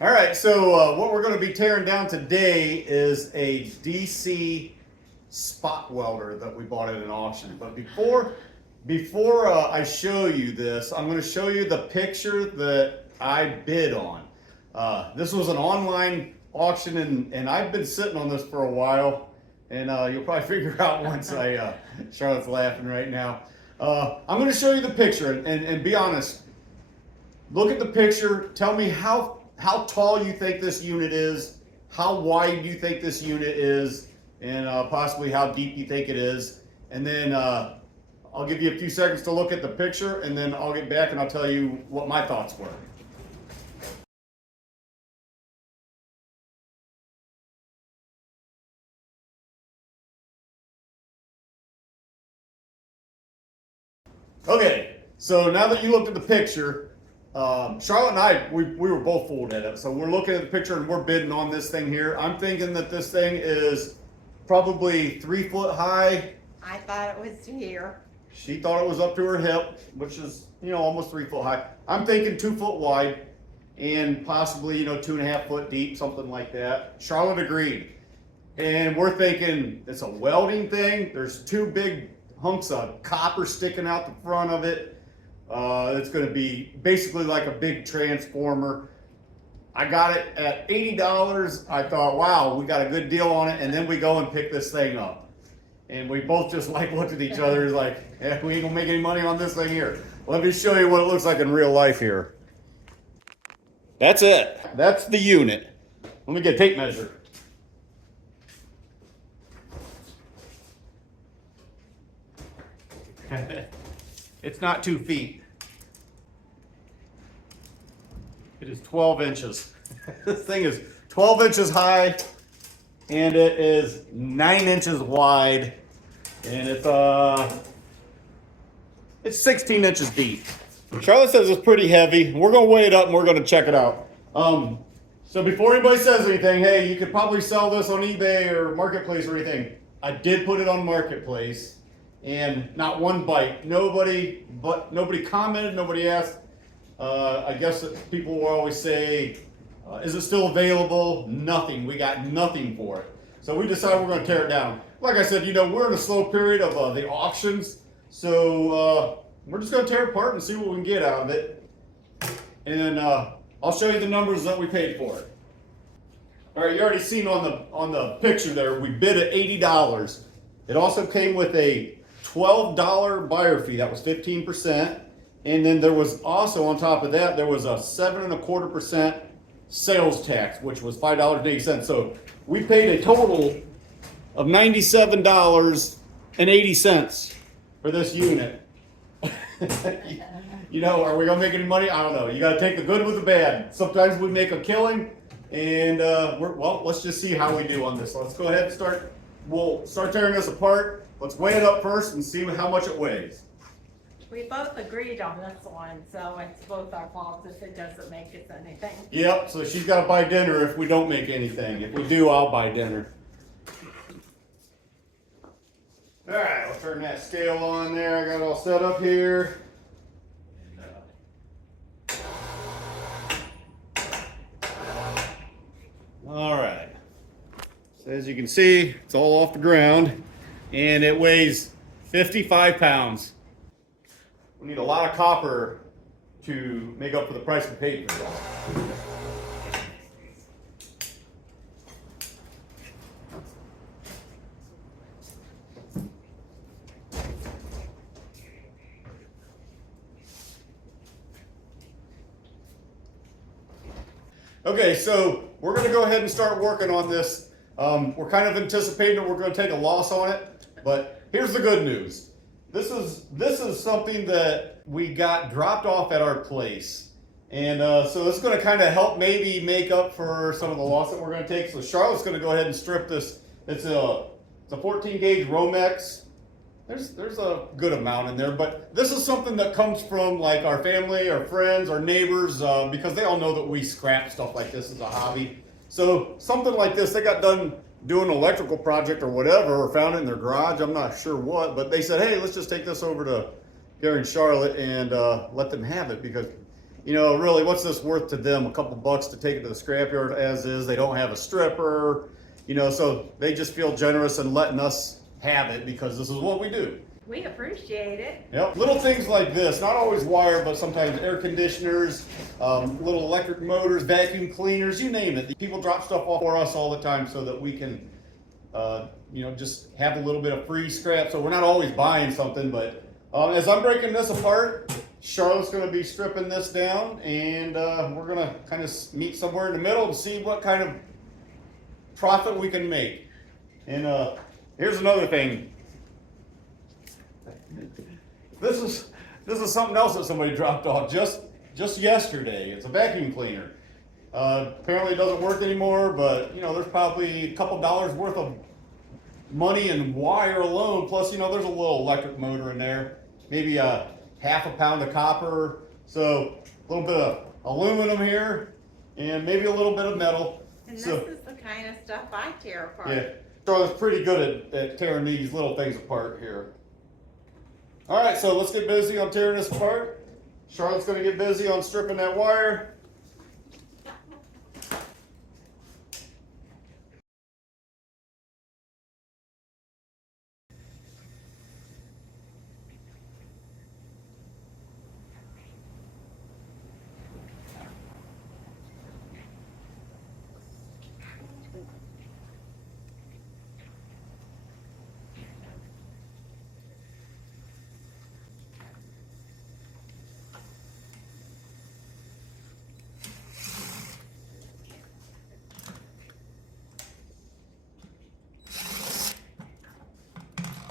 All right, so what we're going to be tearing down today is a DC spot welder that we bought at an auction. But before I show you this, I'm going to show you the picture that I bid on. This was an online auction, and I've been sitting on this for a while, and you'll probably figure out once Charlotte's laughing right now. I'm going to show you the picture, and be honest. Look at the picture. Tell me how tall you think this unit is, how wide you think this unit is, and possibly how deep you think it is. And then I'll give you a few seconds to look at the picture, and then I'll get back and I'll tell you what my thoughts were. Okay, so now that you looked at the picture, Charlotte and I, we were both fooled at it. So we're looking at the picture and we're bidding on this thing here. I'm thinking that this thing is probably 3 foot high. I thought it was here. She thought it was up to her hip, which is, almost 3 foot high. I'm thinking 2 foot wide and possibly, 2.5 foot deep, something like that. Charlotte agreed. And we're thinking it's a welding thing. There's two big hunks of copper sticking out the front of it. It's going to be basically like a big transformer. I got it at $80. I thought, wow, we got a good deal on it. And then we go and pick this thing up. And we both just looked at each other like, yeah, we ain't gonna make any money on this thing here. Let me show you what it looks like in real life here. That's it. That's the unit. Let me get a tape measure. It's not 2 feet. It is 12 inches. This thing is 12 inches high and it is 9 inches wide, and it's 16 inches deep. Charlotte says it's pretty heavy. We're gonna weigh it up and we're gonna check it out. So before anybody says anything, hey, you could probably sell this on eBay or Marketplace or anything. I did put it on Marketplace. And not one bite. Nobody commented, nobody asked. I guess that people will always say, is it still available? Nothing. We got nothing for it. So we decided we're going to tear it down. Like I said, we're in a slow period of the auctions. So we're just going to tear it apart and see what we can get out of it. And then I'll show you the numbers that we paid for it. All right, you already seen on the picture there, we bid at $80. It also came with a $12 buyer fee. That was 15%. And then there was also, on top of that, there was a 7.25% sales tax, which was $5.80. So we paid a total of $97.80 for this unit. Are we gonna make any money? I don't know. You gotta take the good with the bad. Sometimes we make a killing, and let's just see how we do on this. Let's go ahead and start. We'll start tearing this apart. Let's weigh it up first and see how much it weighs. We both agreed on this one, so it's both our faults if it doesn't make us anything. Yep, so she's got to buy dinner if we don't make anything. If we do, I'll buy dinner. All right, I'll turn that scale on there. I got it all set up here. All right. So as you can see, it's all off the ground. And it weighs 55 pounds. We need a lot of copper to make up for the price we paid for this. Okay, so we're going to go ahead and start working on this. We're kind of anticipating that we're going to take a loss on it. But here's the good news. This is something that we got dropped off at our place. And so it's going to kind of help maybe make up for some of the loss that we're going to take. So Charlotte's going to go ahead and strip this. It's a 14 gauge Romex. There's a good amount in there, but this is something that comes from like our family, our friends, our neighbors, because they all know that we scrap stuff like this as a hobby. So something like this, they got done doing an electrical project or whatever, or found it in their garage, I'm not sure what, but they said, hey, let's just take this over to Gary and Charlotte and let them have it, because you know, really, what's this worth to them? A couple bucks to take it to the scrapyard as is. They don't have a stripper, you know, so they just feel generous in letting us have it because this is what we do. We appreciate it. Yep, little things like this, not always wire, but sometimes air conditioners, little electric motors, vacuum cleaners, you name it. People drop stuff off for us all the time so that we can, you know, just have a little bit of free scrap. So we're not always buying something, but as I'm breaking this apart, Charlotte's going to be stripping this down, and we're going to kind of meet somewhere in the middle and see what kind of profit we can make. And here's another thing. This is something else that somebody dropped off just yesterday. It's a vacuum cleaner. Apparently it doesn't work anymore, but you know, there's probably a couple dollars worth of money in wire alone. Plus, you know, there's a little electric motor in there, maybe a half a pound of copper. So a little bit of aluminum here and maybe a little bit of metal. And so, this is the kind of stuff I tear apart. Yeah, Charlotte's pretty good at tearing these little things apart here. All right, so let's get busy on tearing this apart. Charlotte's gonna get busy on stripping that wire.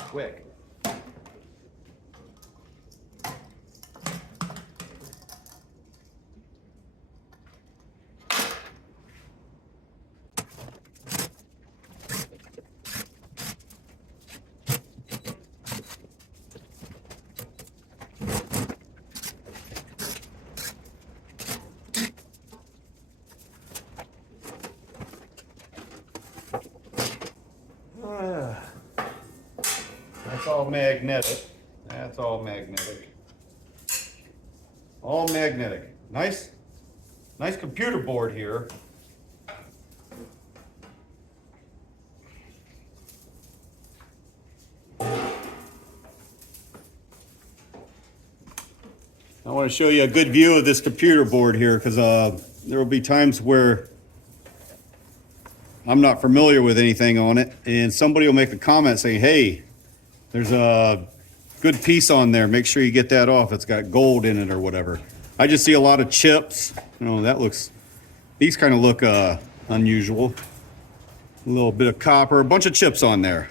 Quick. That's all magnetic. That's all magnetic. All magnetic. Nice computer board here. I want to show you a good view of this computer board here because there will be times where I'm not familiar with anything on it and somebody will make a comment saying, hey, there's a good piece on there. Make sure you get that off. It's got gold in it or whatever. I just see a lot of chips. You know, these kind of look unusual. A little bit of copper, a bunch of chips on there.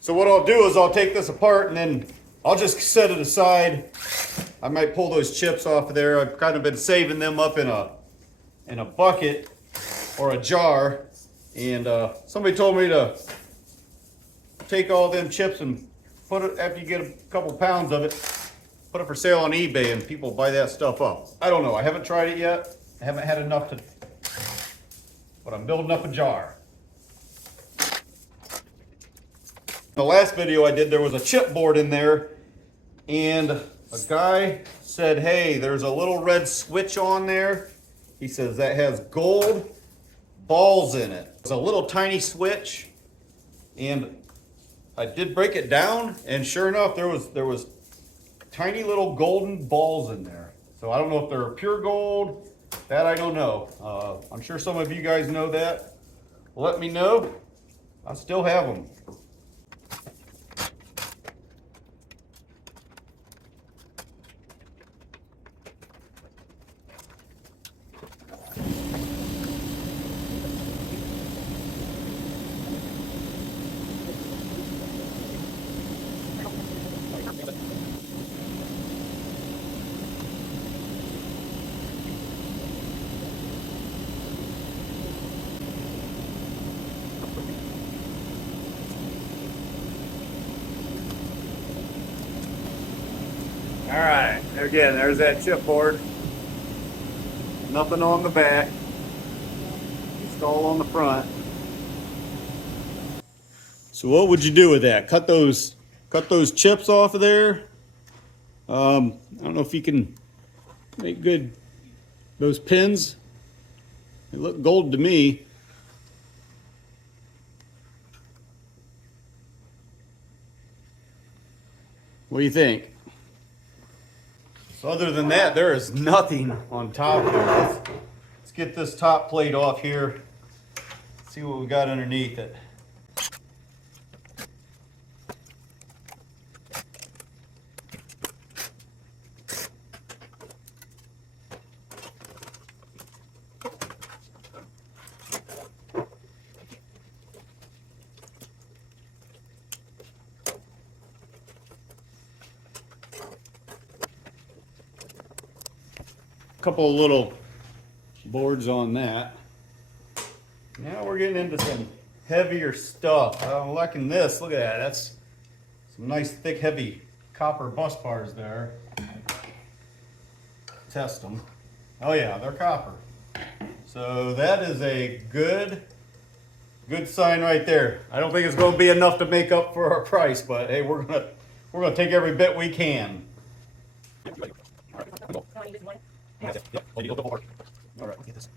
So what I'll do is I'll take this apart and then I'll just set it aside. I might pull those chips off of there. I've kind of been saving them up in a bucket or a jar. And somebody told me to take all them chips and put it, after you get a couple pounds of it, put it for sale on eBay and people buy that stuff up. I don't know, I haven't tried it yet. I haven't had enough to, but I'm building up a jar. The last video I did, there was a chipboard in there and a guy said, hey, there's a little red switch on there. He says that has gold balls in it. It's a little tiny switch and I did break it down, and sure enough, there was tiny little golden balls in there. So I don't know if they're pure gold. That I don't know. I'm sure some of you guys know that. Let me know. I still have them. All right, again, there's that chipboard. Nothing on the back. Just all on the front. So what would you do with that? Cut those chips off of there. I don't know if you can Make good. Those pins, they look gold to me. What do you think? So other than that, there is nothing on top here. Let's get this top plate off here. See what we got underneath it. Couple of little boards on that. Now we're getting into some heavier stuff. I'm liking this. Look at that. That's some nice, thick, heavy copper bus bars there. Test them. Oh yeah, they're copper. So that is a good sign right there. I don't think it's going to be enough to make up for our price, but hey, we're gonna take every bit we can. Yeah, all right, get this.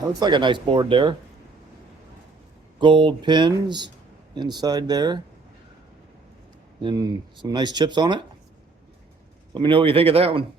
That looks like a nice board there. Gold pins inside there. And some nice chips on it. Let me know what you think of that one.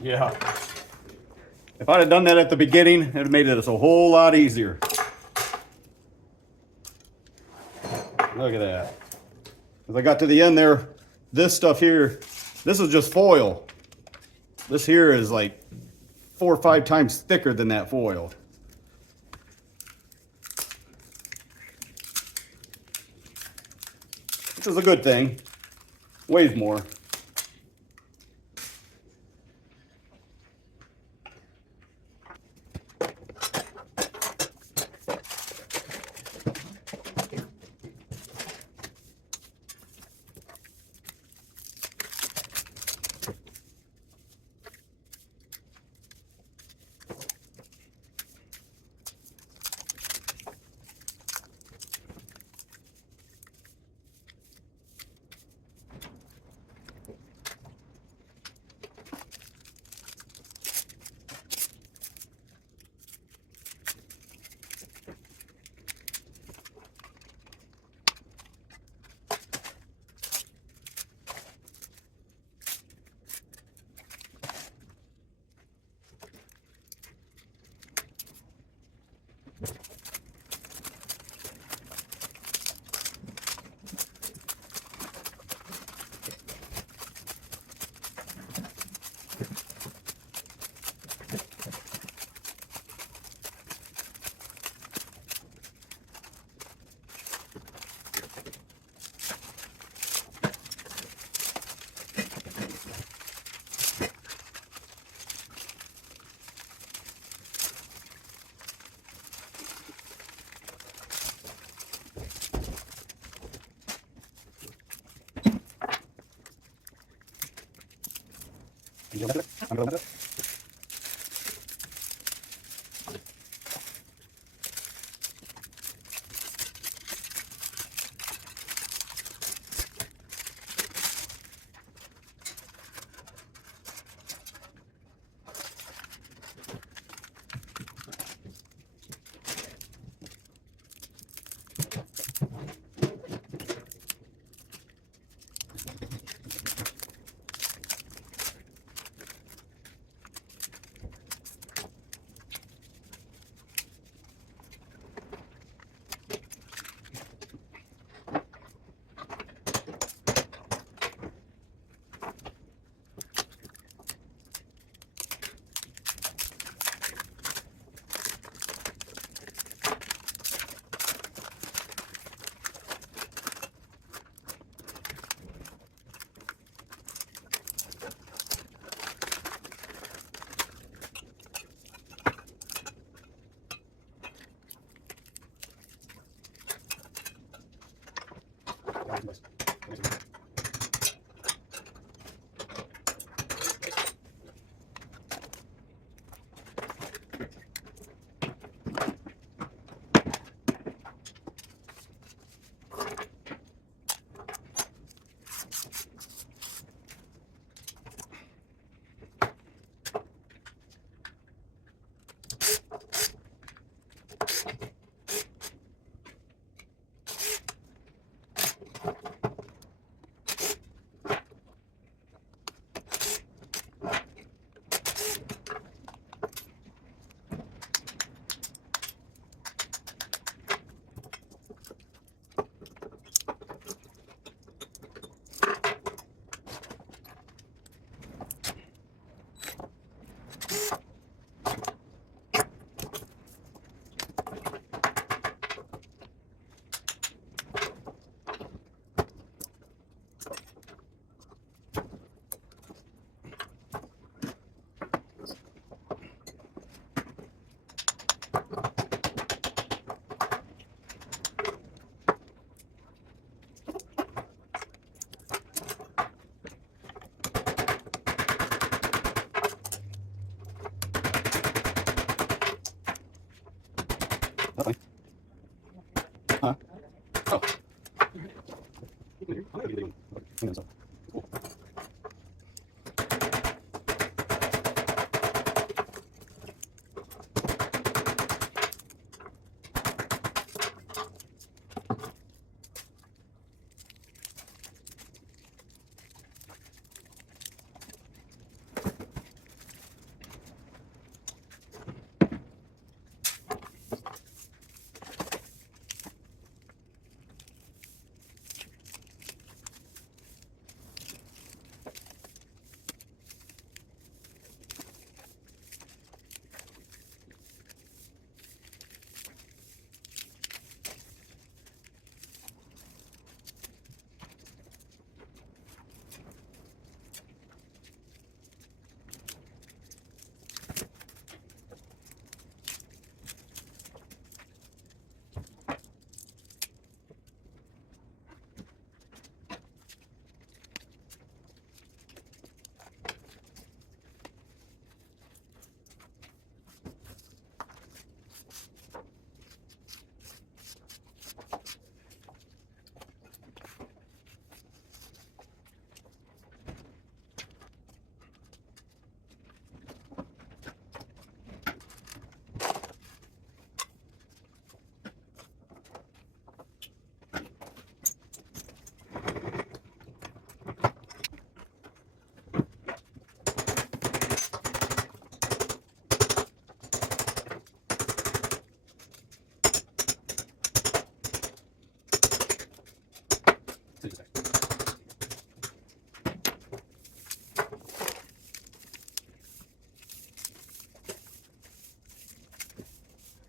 Yeah. If I'd have done that at the beginning, it'd have made it a whole lot easier. Look at that. As I got to the end there, this stuff here, this is just foil. This here is like 4 or 5 times thicker than that foil. Which is a good thing. Weighs more.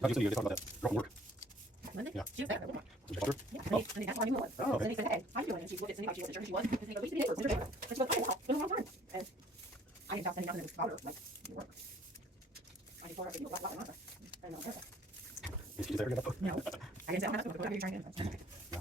How do you think they talk about that? Girl from work. Lindsay? Yeah. She was there. Did you talk to her? Yeah, Cindy, that's why I knew it was. Oh, okay. Cindy said, hey, how you doing? And she looked at Cindy like she wasn't sure who she was. And Cindy goes, we used to be neighbors. And she goes, oh, wow, been a long time. And I didn't tell Cindy nothing about her, like, your work. I just told her, you know, what, and Did she ever get up? no. I didn't tell her nothing, what are you trying to do? Yeah.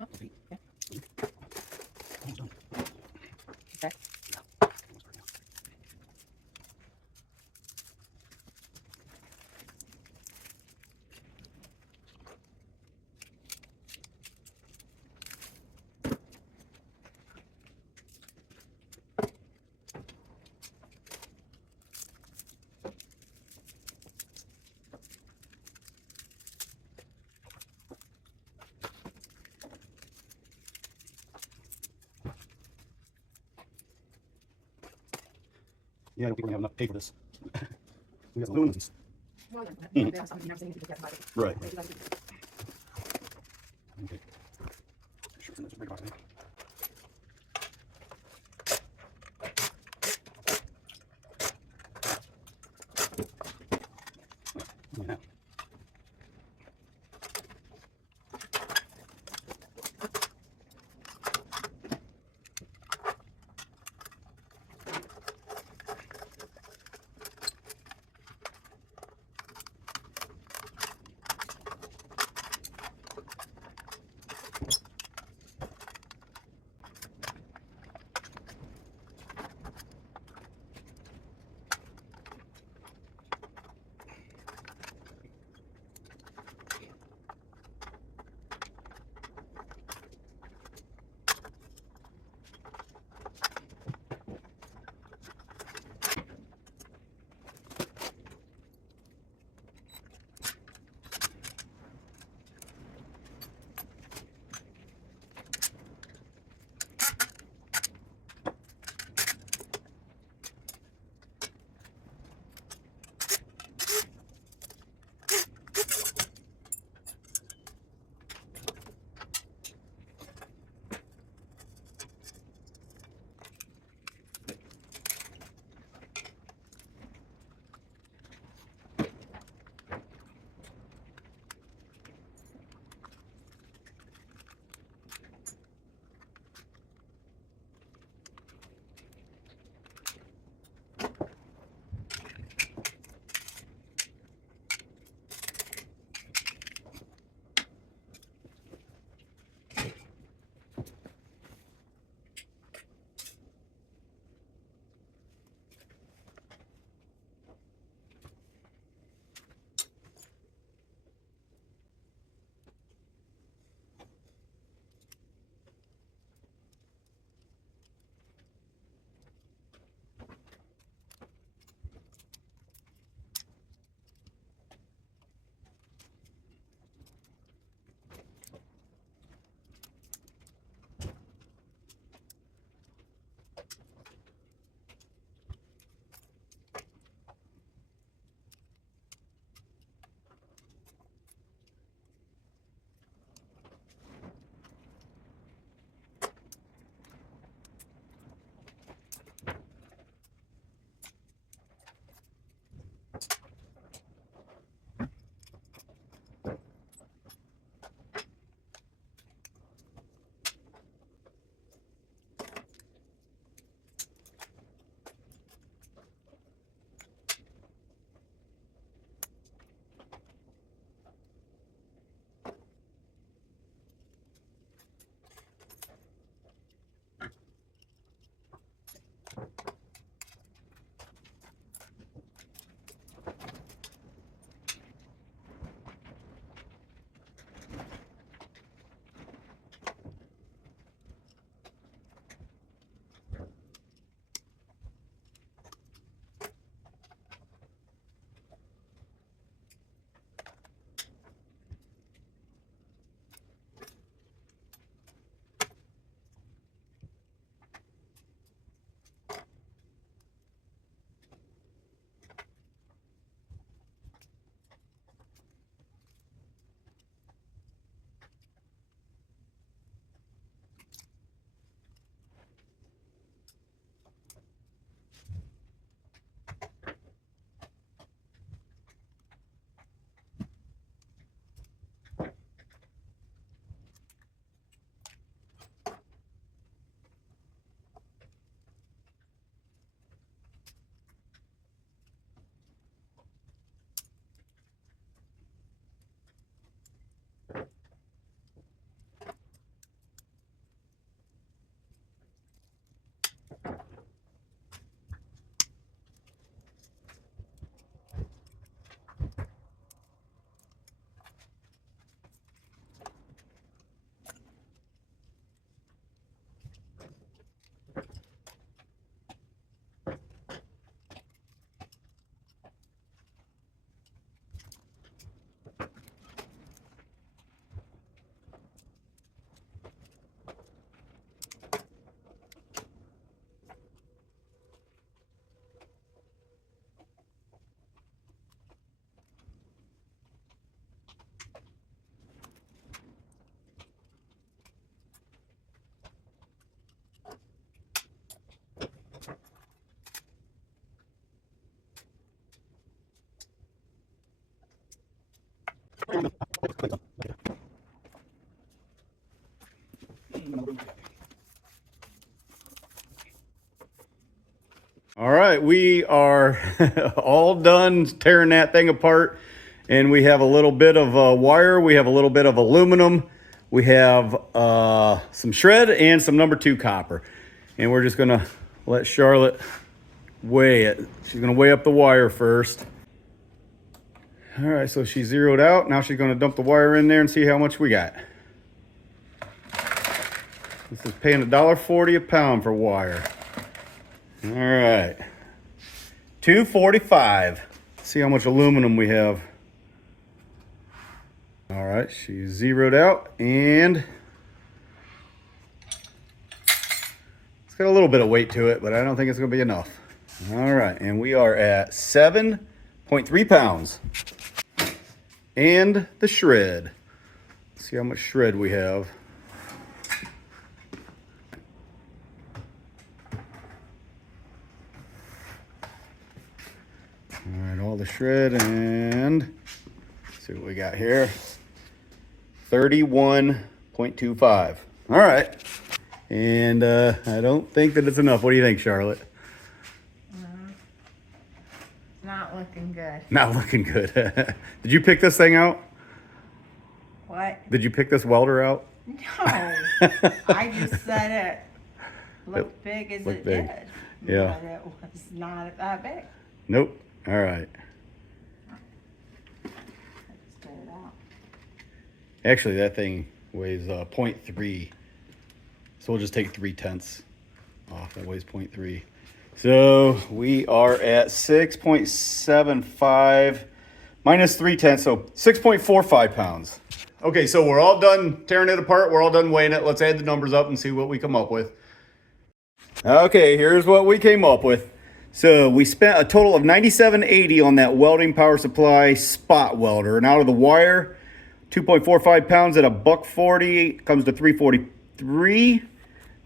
Oh, sweet. Yeah. Almost done. Okay. Almost done now. Yeah, I don't think we're gonna have enough to pay for this. We got some lumens. Well, yeah. There's something, you know, Cindy, you get about it. Right. But you gotta keep it. Okay. Sure, it's in this big box, I think. Yeah. right, we are all done tearing that thing apart. And we have a little bit of wire. We have a little bit of aluminum. We have some shred and some number 2 copper. And we're just gonna let Charlotte weigh it. She's gonna weigh up the wire first. All right, so she zeroed out. Now she's gonna dump the wire in there and see how much we got. This is paying $1.40 a pound for wire. All right, $2.45. See how much aluminum we have. All right, she zeroed out, and it's got a little bit of weight to it, but I don't think it's gonna be enough. All right, and we are at 7.3 pounds. And the shred. Let's see how much shred we have. All right, all the shred, and let's see what we got here. 31.25. All right. And I don't think that it's enough. What do you think, Charlotte? Not looking good. Not looking good. Did you pick this thing out? What? Did you pick this welder out? No. I just said it looked big as it big. did. Yeah. But it was not that big. Nope. All right. I just did it out. Actually, that thing weighs 0.3. So we'll just take 3/10 off. That weighs 0.3. So we are at 6.75 minus 3/10, so 6.45 pounds. Okay, so we're all done tearing it apart. We're all done weighing it. Let's add the numbers up and see what we come up with. Okay, here's what we came up with. So we spent a total of $97.80 on that Welding Power Supply spot welder. And out of the wire, 2.45 pounds at $1.40 comes to $3.43.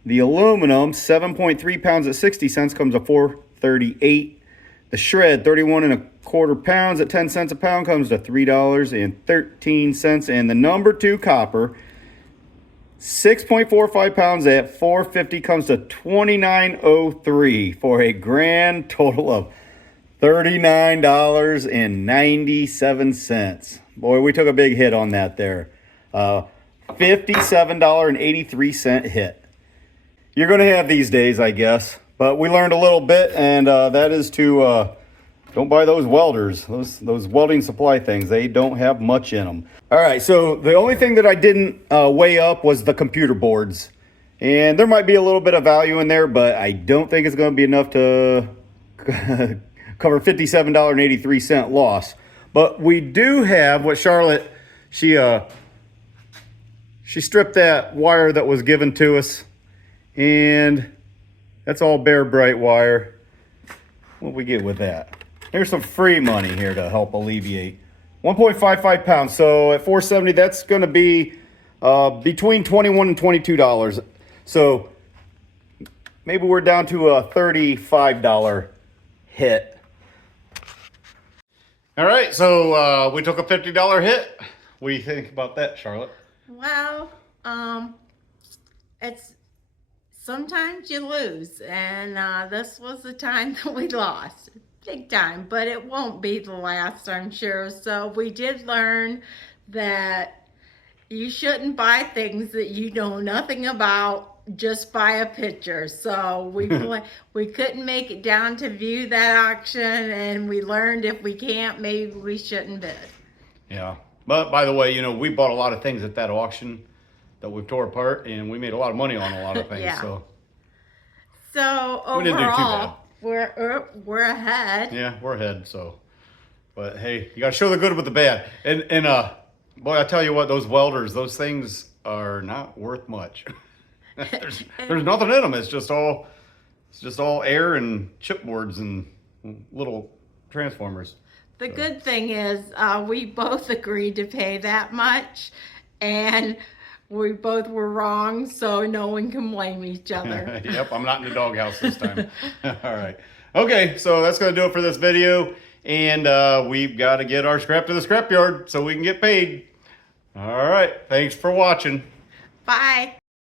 The aluminum, 7.3 pounds at 60 cents comes to $4.38. The shred, 31.25 pounds at 10 cents a pound comes to $3.13. And the number 2 copper, 6.45 pounds at $4.50 comes to $29.03 for a grand total of $39.97. Boy, we took a big hit on that there. $57.83 hit. You're going to have these days, I guess. But we learned a little bit, and that is to don't buy those welders, those welding supply things. They don't have much in them. All right, so the only thing that I didn't weigh up was the computer boards. And there might be a little bit of value in there, but I don't think it's going to be enough to cover $57.83 loss. But we do have what Charlotte, she stripped that wire that was given to us. And that's all bare bright wire. What we get with that? Here's some free money here to help alleviate. 1.55 pounds. So at $4.70, that's going to be between $21 and $22. So maybe we're down to a $35 hit. All right, so we took a $50 hit. What do you think about that, Charlotte? Well, it's sometimes you lose, and this was the time that we lost. Big time, but it won't be the last, I'm sure. So we did learn that you shouldn't buy things that you know nothing about. Just buy a picture. So we couldn't make it down to view that auction, and we learned if we can't, maybe we shouldn't bid. Yeah, but by the way, you know, we bought a lot of things at that auction that we tore apart, and we made a lot of money on a lot of things. Yeah. So overall, we didn't do too bad. We're ahead. Yeah, we're ahead. So, but hey, you got to show the good with the bad. And boy, I tell you what, those welders, those things are not worth much. there's nothing in them. It's just all air and chipboards and little transformers. The good thing is we both agreed to pay that much, and we both were wrong, so no one can blame each other. Yep, I'm not in the doghouse this time. All right. Okay, so that's going to do it for this video. And we've got to get our scrap to the scrapyard so we can get paid. All right. Thanks for watching. Bye.